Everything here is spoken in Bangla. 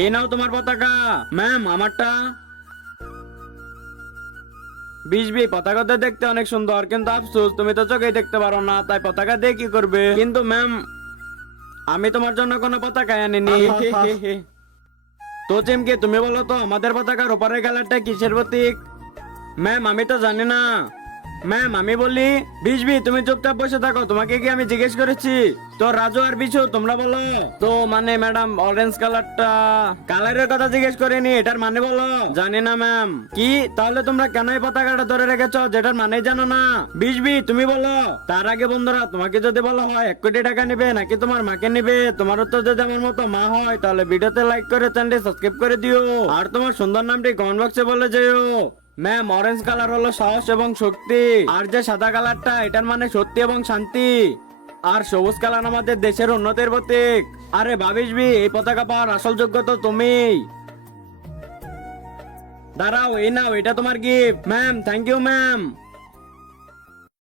এই নাও তোমার পতাকা। ম্যাম আমারটা। বিজবি পতাকাতে দেখতে অনেক সুন্দর, কিন্তু আফসোস তুমি তো চোখেই দেখতে পারো না, তাই পতাকা দিয়ে কি করবে? কিন্তু ম্যাম আমি তোমার জন্য কোনো পতাকা আনিনি। তো চিমকে তুমি বলো তো আমাদের পতাকার উপরের কালারটা কিসের প্রতীক? ম্যাম আমি তো জানি না। ম্যাম আমি বলি, বিজবি তুমি চুপচাপ বসে থাকো, তোমাকে কি আমি জিজ্ঞেস করেছি? তো রাজু আর বিশু তোমরা বলো তো। মানে ম্যাডাম অরেঞ্জ কালারটা কালারের কথা জিজ্ঞেস করিনি, এটার মানে বলো। জানি না ম্যাম। কি তাহলে তোমরা কেন এই পতাকাটা ধরে রেখেছো যেটার মানে জানো না? বিজবি তুমি বলো। তার আগে বন্ধুরা তোমাকে যদি বলা হয় 1 কোটি টাকা নিবে নাকি তোমার মাকে নিবে, তোমার উত্তর যদি আমার মতো মা হয় তাহলে ভিডিওতে লাইক করে চ্যানেলটি সাবস্ক্রাইব করে দিও, আর তোমার সুন্দর নামটি কমেন্ট বক্সে বলে যেও। ম্যাম অরেঞ্জ কালার হলো সাহস এবং শক্তি, আর যে সাদা কালারটা এটার মানে সত্যি এবং শান্তি, আর সবুজ কালার আমাদের দেশের উন্নতির প্রতীক। আরে ভাবিসবি এই পতাকা পাওয়ার আসল যোগ্য তো তুমি। দাঁড়াও এই নাও, এটা তোমার gift. Ma'am thank you ma'am.